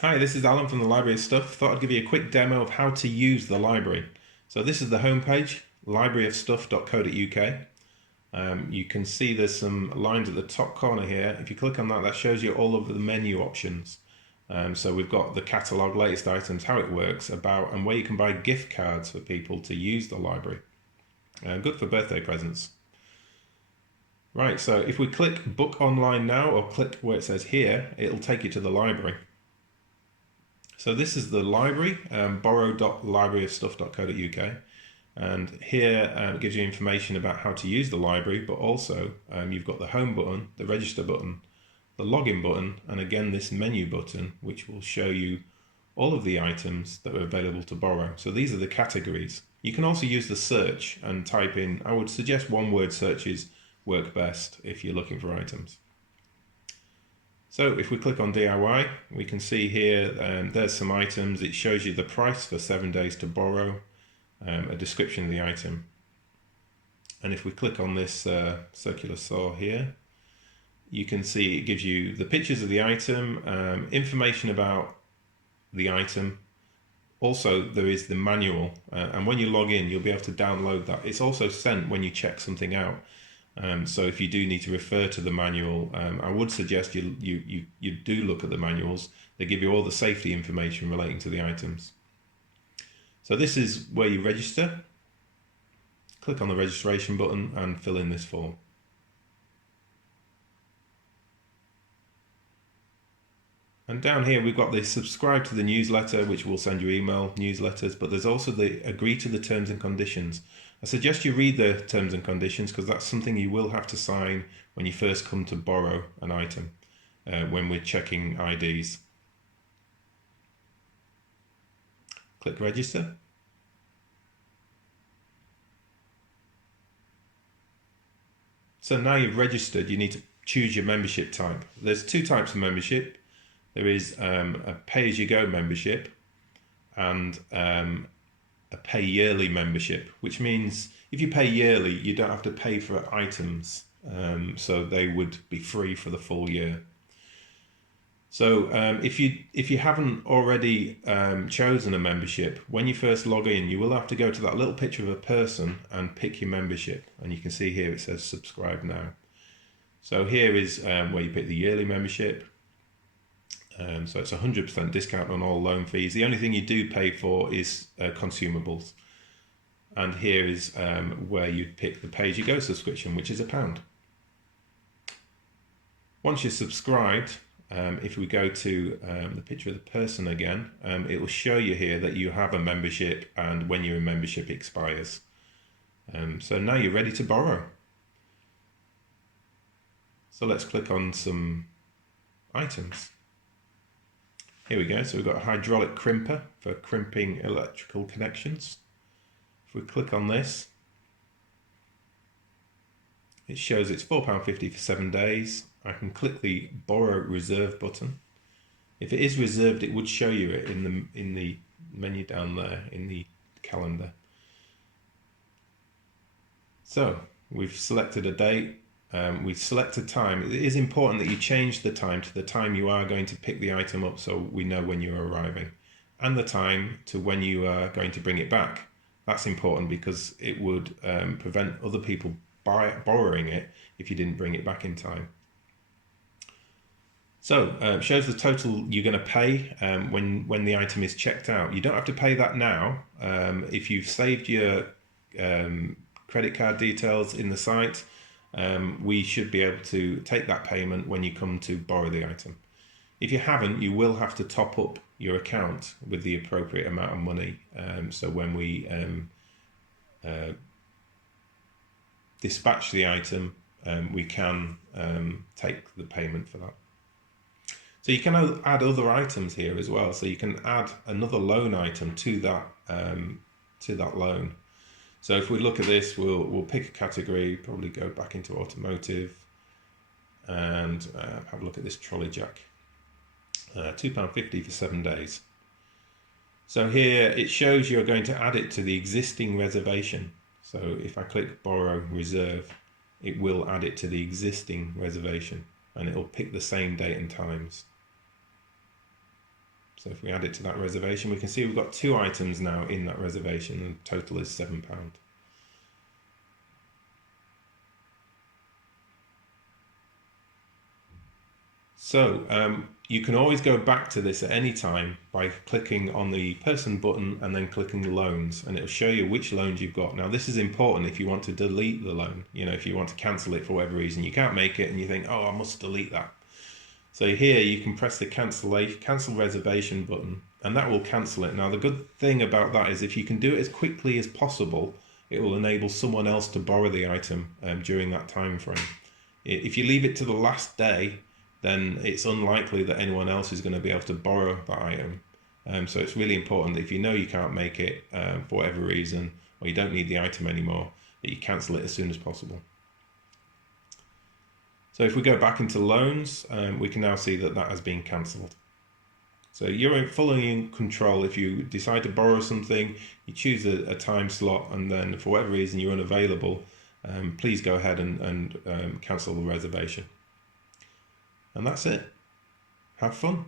Hi, this is Alan from the Library of Stuff. Thought I'd give you a quick demo of how to use the library. So this is the homepage, libraryofstuff.co.uk. You can see there's some lines at the top corner here. If you click on that, that shows you all of the menu options. So we've got the catalogue, latest items, how it works, about, and where you can buy gift cards for people to use the library. Good for birthday presents. Right, so if we click book online now, or click where it says here, it'll take you to the library. So this is the library, borrow.libraryofstuff.co.uk, and here it gives you information about how to use the library, but also you've got the home button, the register button, the login button, and again this menu button, which will show you all of the items that are available to borrow. So these are the categories. You can also use the search and type in, I would suggest one-word searches work best if you're looking for items. So if we click on DIY, we can see here there's some items. It shows you the price for 7 days to borrow, a description of the item. And if we click on this circular saw here, you can see it gives you the pictures of the item, information about the item. Also, there is the manual, and when you log in, you'll be able to download that. It's also sent when you check something out. So if you do need to refer to the manual, I would suggest you do look at the manuals. They give you all the safety information relating to the items. So this is where you register. Click on the registration button and fill in this form. And down here we've got the subscribe to the newsletter, which will send you email newsletters, but there's also the agree to the terms and conditions. I suggest you read the terms and conditions because that's something you will have to sign when you first come to borrow an item, when we're checking IDs. Click register. So now you've registered, you need to choose your membership type. There's two types of membership. There is a pay-as-you-go membership and a pay yearly membership, which means if you pay yearly, you don't have to pay for items, so they would be free for the full year. So if you haven't already chosen a membership, when you first log in, you will have to go to that little picture of a person and pick your membership, and you can see here it says subscribe now. So here is where you pick the yearly membership. So it's 100% discount on all loan fees. The only thing you do pay for is consumables. And here is where you pick the pay-as-you-go subscription, which is £1. Once you're subscribed, if we go to the picture of the person again, it will show you here that you have a membership and when your membership expires. So now you're ready to borrow. So let's click on some items. Here we go, so we've got a hydraulic crimper for crimping electrical connections. If we click on this, it shows it's £4.50 for 7 days. I can click the borrow reserve button. If it is reserved, it would show you it in the menu down there in the calendar. So we've selected a date. We select a time. It is important that you change the time to the time you are going to pick the item up so we know when you're arriving, and the time to when you are going to bring it back. That's important because it would prevent other people borrowing it if you didn't bring it back in time. So it shows the total you're going to pay when the item is checked out. You don't have to pay that now. If you've saved your credit card details in the site, we should be able to take that payment when you come to borrow the item. If you haven't, you will have to top up your account with the appropriate amount of money. So when we dispatch the item, we can take the payment for that. So you can add other items here as well. So you can add another loan item to that loan. So if we look at this, we'll pick a category, probably go back into automotive, and have a look at this trolley jack. £2.50 for 7 days. So here it shows you're going to add it to the existing reservation. So if I click borrow reserve, it will add it to the existing reservation, and it will pick the same date and times. So if we add it to that reservation, we can see we've got 2 items now in that reservation, and the total is £7. So you can always go back to this at any time by clicking on the person button and then clicking loans, and it'll show you which loans you've got. Now this is important if you want to delete the loan, if you want to cancel it for whatever reason, you can't make it and you think, oh, I must delete that. So here you can press the cancel reservation button and that will cancel it. Now the good thing about that is if you can do it as quickly as possible, it will enable someone else to borrow the item during that time frame. If you leave it to the last day, then it's unlikely that anyone else is going to be able to borrow that item. So it's really important that if you know you can't make it for whatever reason, or you don't need the item anymore, that you cancel it as soon as possible. So if we go back into loans, we can now see that that has been cancelled. So you're fully in control. If you decide to borrow something, you choose a time slot, and then for whatever reason you're unavailable, please go ahead and cancel the reservation. And that's it. Have fun.